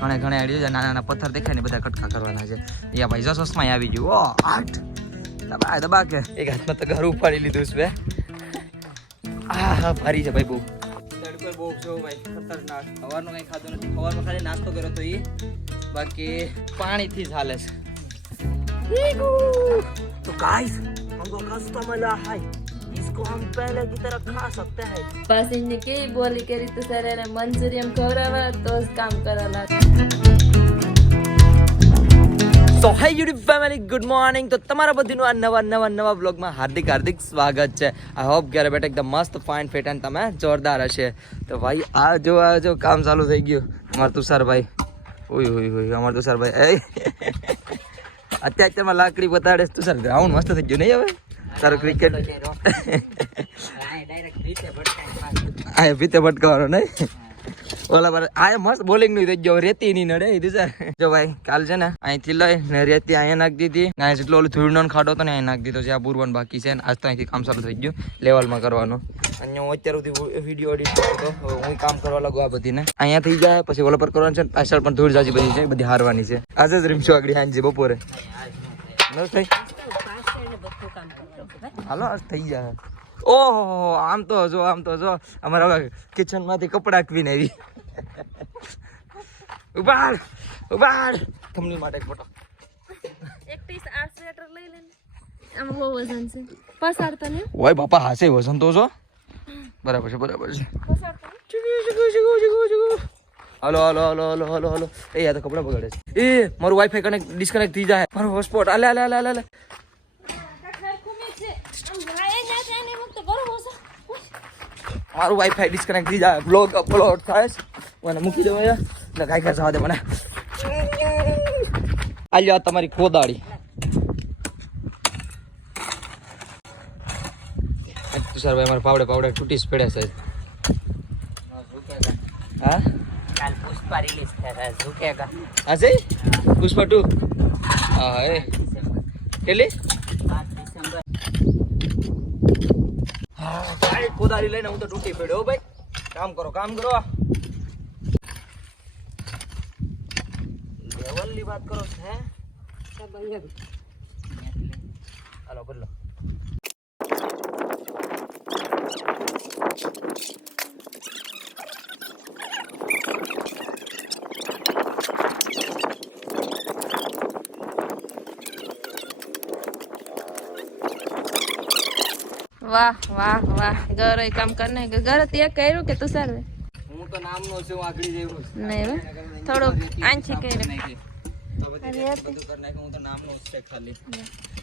ઘણે ઘણે આડી નાના નાના પથ્થર દેખાય ને બધા કટકા કરવાના છે. યા ભાઈ જસોસમાં આવી ગયું. ઓ આઠ દબા દબા કે એક હાથમાં તો ઘર ઉપાડી લીધું છે. હા ભારી છે ભાઈ બહુ. તડકો બહુ છો ભાઈ ખતરનાક. સવારનો કઈ ખાધું નથી. સવારમાં ખાલી નાસ્તો કર્યો તો એ બાકી પાણીથી જ હાલે છે. तो गाइस हमको कस्टमर मिला है, इसको हम पहले की तरह खा सकते हैं. बस इनने के बोली करी तो सर ने मंचूरियन खवरावा तो काम कराला. So hey YouTube family, good morning. તો તમારા બધીનું આ નવા વ્લોગમાં હાર્દિક સ્વાગત છે. આઈ હોપ ઘરે બેઠા એકદમ મસ્ત ફાઇન ફિટ એન્ડ તમે જોરદાર હશે. તો ભાઈ આ જો કામ ચાલુ થઈ ગયું. અમાર તુષારભાઈ ઓય અમાર તુષારભાઈ અત્યારમાં લાકડી બતાડે. તુષાર ગ્રાઉન્ડ મસ્ત થઈ ગયું નહીં હવે તારું ક્રિકેટ આ ભીતે ભટકાવાનો નહીં ઓલા પર આ મસ્ત બોલિંગ નું થઈ ગયો. રેતી ની નડે તુષાર. જો ભાઈ કાલ છે ને અહીંથી લઈ ને રેતી અહીંયા નાખી દીધી. અહીંયા જેટલો ઓલું ધૂળનો ખાડો હતો ને અહીં નાખી દીધો છે. આ પૂરવાનું બાકી છે ને આજ તો અહીંથી કામ ચાલુ થઈ ગયું લેવલમાં કરવાનું. અહીંયા હું અત્યાર સુધી વિડીયો એડિટ કરતો હું કામ કરવા લાગુ. આ બધી ને અહીંયા થઈ જાય પછી ઓલા પર કરવાનું છે. પાછળ પણ ધૂળ જાજી બધી છે બધી હારવાની છે. આજે જ રીમશો આગળ હાંજી બપોરે ન થઈ હાલો આજ થઈ જાય. ઓહો આમ તો જો અમારા કિચન માંથી કપડા કવીને આવી ઉબાડ તમને માટે ફોટો એક પીસ આ સ્વેટર લઈ લે. આમ બહુ વજન છે. પસારતા ને ઓય બાપા હાસે વજન તો છો. બરાબર છે પસારતા. હાલો એ આ તો કપડા બગાડે છે. એ મારું વાઈફાઈ કનેક્ટ ડિસ્કનેક્ટ થઈ જાય. મારું હોટસ્પોટ આલે મારું વાઈફાઈ ડિસ્કનેક્ટ થઈ જાય. બ્લોગ અપલોડ થાય મને મૂકી દો એટલે કાંઈ કાંઈ જવા દે મને. આલ્યો આ તમારી કોદાળી. તુષારભાઈ અમારે પાવડે તૂટી પડે છે. હા કાલ પુષ્પા રિલીઝ થયા ઝુકેગા. હા છે પુષ્પા 2 હા હે કેટલી 5 ડિસેમ્બર. હા ભાઈ કોદાળી લઈને હું તો તૂટી પડ્યો ભાઈ. કામ કરો લેવલની વાત કરો હે હાલો બોલો. વાહ ઘરે કામ કરને ઘરે તે કર્યું કે તું સર હું તો નામનો છું આકડી જેવું નહીં થોડો આંછી કર્યું હું તો નામનો છે ખાલી.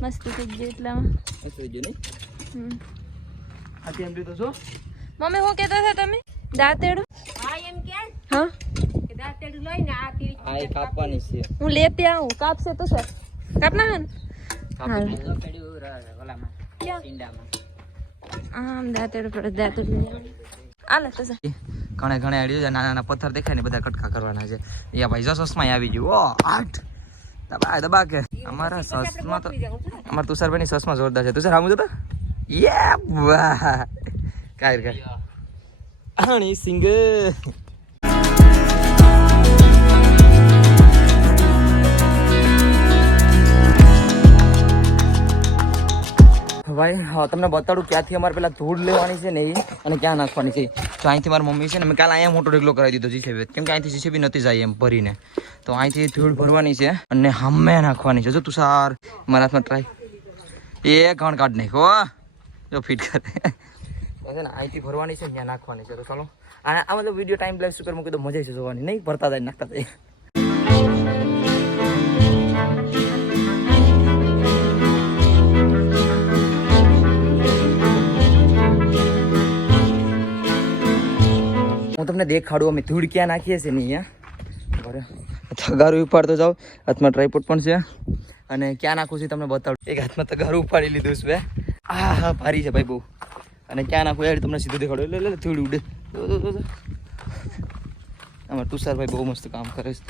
મસ્ત થઈ ગયું એટલામાં મસ્ત થઈ ગયું નહીં. આથી એમ લીધો છો મમ્મી હું કહેતા હતા તમે દાંતેડું હા આ એક કાપવાની છે. હું લેતી આવું કાપશે તો સર કાપ ના આમ દાંતેડું પડે દાંતેડું આલે તો સર ઘણે આડી નાના નાના પથ્થર દેખાય ને બધા કટકા કરવાના છે. યા ભાઈ જસોસમાં આવી ગયું. ઓ આઠ દબા કે અમારા સસમાં તો અમારા તુષારભાઈની સસમાં જોરદાર છે. તુષાર આમ જતો યે વાહ કાઈ આણી સિંગ ભાઈ હા તમને બતાડું ક્યાંથી અમારે પેલા ધૂળ લેવાની છે ને એ અને ક્યાં નાખવાની છે. તો અહીંથી મારી મમ્મી છે ને મેં કાલે અહીંયા મોટો ઢગલો કરાવી દીધો જીસીબી કેમ કે અહીંથી જીસીબી નથી જાય એમ ભરીને. તો અહીંથી ધૂળ ભરવાની છે અને હામે નાખવાની છે. જો તુષાર મારા હાથમાં ટ્રાય એ ઘણ કાઢ નાખો જો ફિટ કરે છે ને અહીંથી ભરવાની છે ત્યાં નાખવાની છે. તો ચાલો અને આ મતલબ વિડીયો ટાઈમ લાઈફ સુપર મૂકી તો મજા છે જોવાની નહીં ભરતા જાય નાખતા જાય. હું તમને દેખાડું અમે ધૂળ ક્યાં નાખીએ છીએ ને અહીંયા બરાબર તગારું ઉપાડતો જાઓ. હાથમાં ટ્રાયપોડ પણ છે અને ક્યાં નાખું છું તમને બતાડું. એક હાથમાં તગારું ઉપાડી લીધું છે. હા ભારી છે ભાઈ બહુ. અને ક્યાં નાખું યાર તમને સીધું દેખાડું. એટલે ધૂળ ઉડે. અમારે તુષારભાઈ બહુ મસ્ત કામ કરે છે.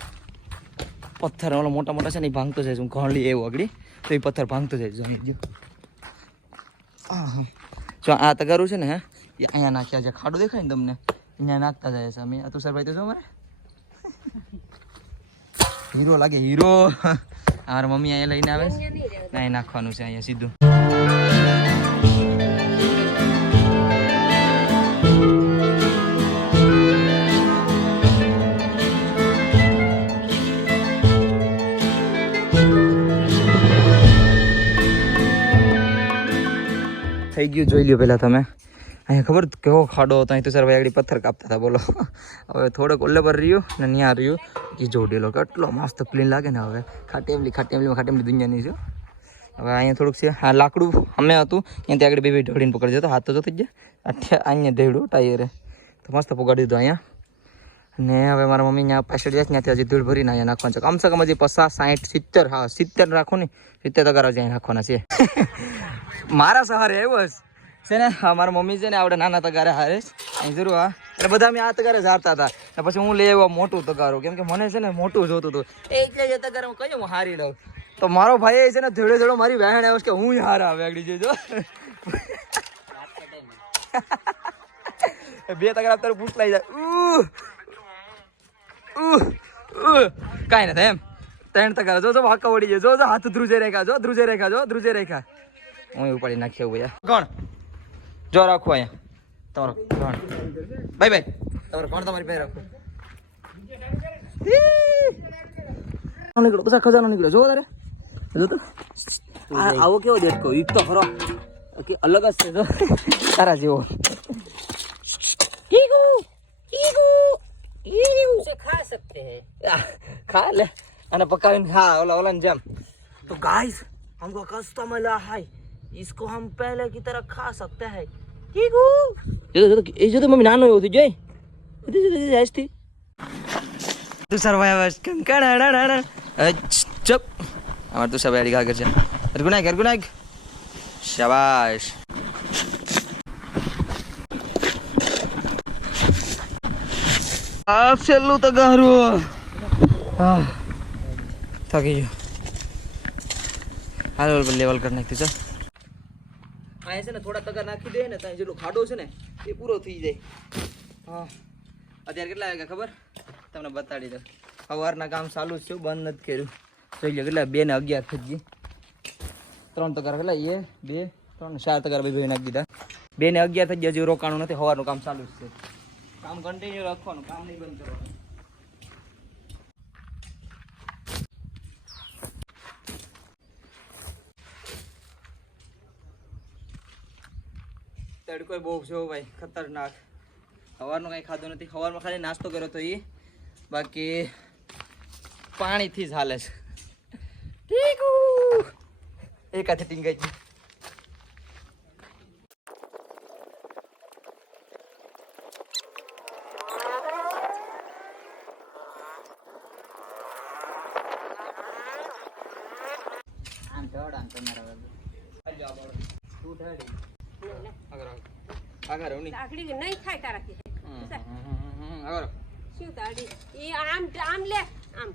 પથ્થર ઓલો મોટા છે ને એ ભાંગતો જાય. હું ઘણ લઈ એવું આગળ તો એ પથ્થર ભાંગતો જાય. જમી ગયો. જો આ તગારું છે ને હે એ અહીંયા નાખ્યા છે. ખાડો દેખાય ને તમને અહીંયા નાખતા જાય છે અમે. તુષારભાઈ તો જો મારે હીરો લાગે હીરો. મારા મમ્મી અહીંયા લઈને આવે છે ના એ નાખવાનું છે અહીંયા સીધું. થઈ ગયું જોઈ લ્યો પેલા તમે. અહીંયા ખબર કેવો ખાડો હતો અહીં તો સર ભાઈ આગળ પથ્થર કાપતા હતા બોલો. હવે થોડોક ઓલે પર રહ્યું ને ત્યાં રહ્યું એ જોડેલો કેટલો મસ્ત ક્લીન લાગે ને. હવે ખાટેમલી દુનિયાની છે. હવે અહીંયા થોડુંક છે હા લાકડું અમે હતું ત્યાંથી આગળ બે ઢળીને પકડી જતો હાથ તો જોતી જ અહીંયા ઢેડું ટાયરે તો મસ્ત પકડી દીધું અહીંયા. ને હવે મારા મમ્મી ત્યાં પાછળ જાય ત્યાંથી હજી ધૂળ ભરીને અહીંયા નાખવાનું છે. કમસે કમ હજી 50, 60, 70 હા 70 રાખો ને 70 તગારા જ અહીંયા નાખવાના છે. મારા સહારે આવ્યો છે ને હા મારા મમ્મી છે ને આવડે નાના તગારે હારે અહીં જરૂર હા એટલે બધા મેં આ તગારે જાતા હતા ને પછી હું લઈ આવ્યો મોટું તગારું કેમ કે મને છે ને મોટું જોતું હતું એટલે જ તગારે હું કયો હું હારી લઉં તો મારો ભાઈ છે ને ધીરે મારી વહેણ આવ્યો કે હું હાર આવે આગળ જોજો. 2 તગારા તારું પૂછ લઈ જાય કાંઈ નથી એમ 3 તગારા જો વાંકા વળી જાય જો હાથ ધ્રુજે રેખા હું ઉપાડી નાખ્યો ભૈયા. કોણ જો રાખો અહીંયા તમારો કોણ બાય તમારો કોણ તમારી પાસે રાખો નીકળો બધા ખજાનો નીકળ્યો જો તારે જો તો આવો કેવો દેખો ઈ તો ખરો કે અલગ જ છે જો તારા જેવો. खा सकते हैं खा ले અને પકાવીને હા ઓલા ને જેમ. तो गाइस हमको कस्टम मिला है इसको हम पहले की तरह खा सकते हैं. ठीक हो ये जो तो मम्मी नानो होती જોઈ બધી આજથી તું સરવાઈવ કેમ કડા ચપ અમાર તું સવાડી ગા કરજે ગુનાગ શાબાશ. આ છેલ્લું તો ગારું હા થાકી ગયો. હાલ લેવલ કરી નાખતી છે. આ છે ને થોડા તગા નાખી દે ને ત્યાં જેટલો ખાડો છે ને એ પૂરો થઈ જાય. હા અત્યારે કેટલા વાગ્યા ખબર તમને બતાડી દઉં. સવારના કામ ચાલુ જ છે બંધ નથી કર્યું. જોઈ લો કેટલા 2 ને 11 થઈ ગઈ. 3 તગાર કેટલા 1 2 3 4 તગાર બે નાખી દીધા. 2 ને 11 થઈ ગયા હજી રોકાણું નથી. સવારનું કામ ચાલુ જ છે. કામ કન્ટિન્યુ રાખવાનું કામ નહીં બંધ કરવાનું. તડકો બહુ છે ભાઈ ખતરનાક. સવારનું કંઈ ખાધું નથી. સવારમાં ખાલી નાસ્તો કર્યો તો એ બાકી પાણીથી જ હાલે છે. ઠીક એક હાથે ટીંગાઈ ગઈ. આખડી નહીં થાય તારાથી શું તાડી ઈ આમ લે આમ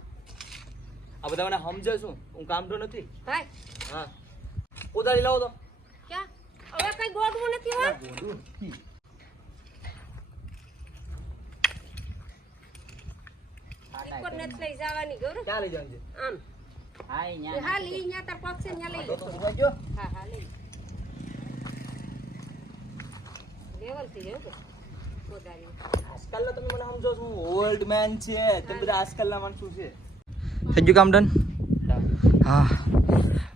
આ બધા મને સમજે શું હું કામ તો નથી ભાઈ હા ઉધારી લાવો તો ક્યાં હવે કઈ ગોડવું નથી હો ઈકોર net લઈ જવાની ગૌરવ ક્યાં લઈ જવાનું છે આમ હા અહીંયા હા લઈ ન્યા તાર પક્ષ ન્યા લઈ તો ઉભા જો હા લઈ લેવલ થી જેવું ગોદારી આજકાલના તમે મને સમજો છો ઓલ્ડ મેન છે તમે બધા આજકાલના માણસો છે. થઈ ગયું કામ ડન હા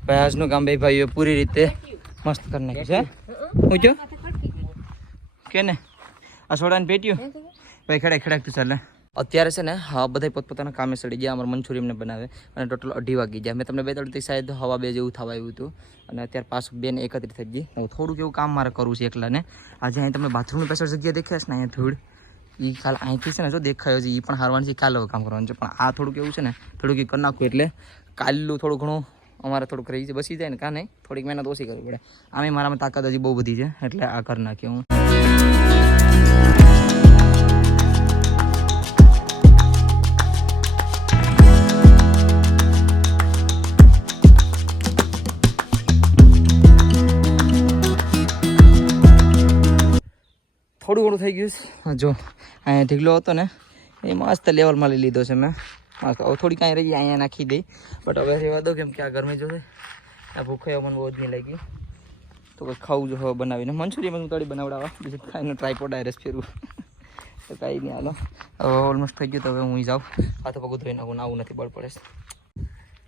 ભાઈ આજનું કામ ભાઈઓ પૂરી રીતે મસ્ત કરી નાખ્યું છે. હું જો કે ને આ સોડાને પેટ્યું ભાઈ ખડાક તું ચાલે. અત્યારે છે ને હા બધા પોતપોતાના કામે સડી ગયા. અમારે મંચુરિયન ને બનાવે અને ટોટલ 2:30 વાગી ગયા. મેં તમને 2-3 શાયદ 2:30 જેવું થવા આવ્યું હતું અને અત્યારે પાછું 2 ને 31 થઈ ગઈ. હું થોડુંક એવું કામ મારે કરવું છે એકલાને. આજે અહીં તમને બાથરૂમની પાછળ જગ્યા દેખાય છે ને અહીંયા ધૂળ એ કાલ અહીંથી છે ને જો દેખાયો છે એ પણ હારવાનું છે. કાલે કામ કરવાનું છે પણ આ થોડુંક એવું છે ને થોડુંક કરી નાખવું એટલે કાલનું થોડું ઘણું અમારે થોડુંક રહી છે બસી જાય ને કાં નહીં થોડીક મહેનત ઓછી કરવી પડે. આમે મારામાં તાકાત હજી બહુ બધી છે એટલે આ કરી નાખ્યું હું. થોડું ઘણું થઈ ગયું જો અહીંયા ઢીગલો હતો ને એ મસ્ત લેવલમાં લઈ લીધો છે મેં હવે થોડી કાંઈ રહી અહીંયા નાખી દઈ બટ હવે રહેવા દો કેમ કે આ ગરમી જોશે આ ભૂખે મને બહુ જ નહીં લાગી તો કંઈક ખાવું જો હવે બનાવીને મંચુરિયન હું તળી બનાવડાવવા બીજું ખાઈને ટ્રાયપોડ ડાયરેક્ટ ફેરવું તો કાંઈ નહીં હાલો હવે ઓલમોસ્ટ થઈ ગયું તો હવે હું જાઉં હાથ પગું ધોઈ નાખું આવું નથી બળ પડે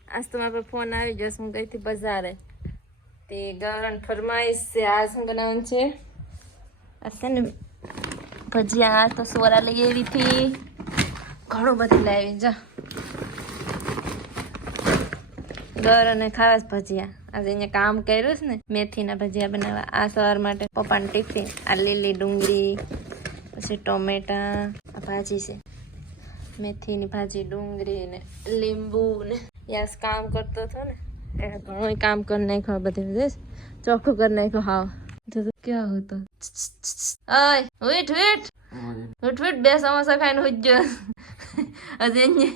આજ તો મારા પર ફોન આવી જશે હું ગઈ હતી બજારે તે ગૌરન ફરમાઈશ છે આ શું બનાવવાનું છે આ છે ને ભજીયા આ તો સોરા લઈ આવી હતી ઘણું બધું લાવી જા ગૌરવને ખાવા ભજીયા આજે અહીંયા કામ કર્યું છે ને મેથીના ભજીયા બનાવવા આ સવાર માટે પપ્પાને ટિફિન આ લીલી ડુંગળી પછી ટોમેટા આ ભાજી છે મેથીની ભાજી ડુંગળી ને લીંબુ ને યાસ કામ કરતો હતો ને એને ઘણું કામ કરી નાખ્યું બધું ચોખ્ખું કરી નાખ્યું હાવ તો ક્યાં હતો ઓય ઉઠ ઉઠ ઉઠ ઉઠ બે સમોસા ખાઈને ઉઠ ગયો હજી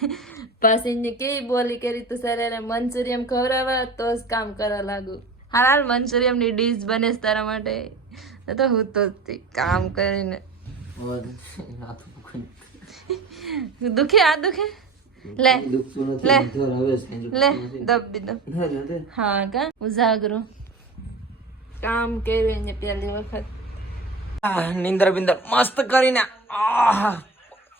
પાછી કેવી બોલી કરી તો સર એને મંચુરિયન ખવડાવવા તો જ કામ કરવા લાગુ હાલ મંચુરિયન ની ડીશ બને છે તારા માટે તો હું તો કામ કરીને દુખે આ દુખે લે લે લે દબી દો હા કા ઉજાગરો કામ કર્યું ને પહેલી વખત નિંદર બિંદર મસ્ત કરીને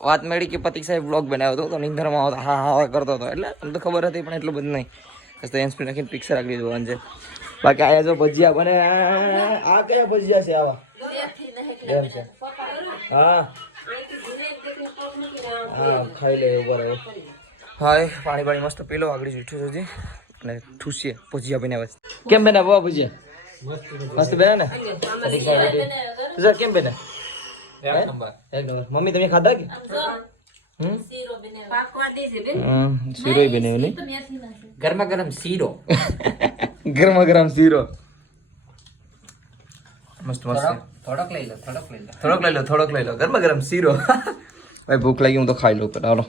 વાત મળી કે પતિક સાહેબ બ્લોગ બનાવ્યો હતો તો નિંદરમાં આવતો હા હા કરતો હતો એટલે મને તો ખબર હતી પણ એટલું બધું નહીં તો એન્સ્પી નાખીને પિક્ચર આગળ જોવાનું છે બાકી આયા જો ભજીયા બને આ કયા ભજીયા છે આવા એમ છે હા હા ખાઈ લે ઉપર હાય પાણી પાણી મસ્ત પીલો આગળ જૂઠું છે હજી અને ઠૂસીએ ભજીયા બનાવે કેમ બનાવો ભજીયા મસ્ત બને ને સર કેમ બને એક નંબર મમ્મી તમે ખાધા કે શીરો બન્યો ને ગરમા ગરમ શીરો ગરમા ગરમ શીરો મસ્ત મસ્ત થોડોક લઈ લો ગરમા ગરમ શીરો ભાઈ ભૂખ લાગી હું તો ખાઈ લઉં હાલો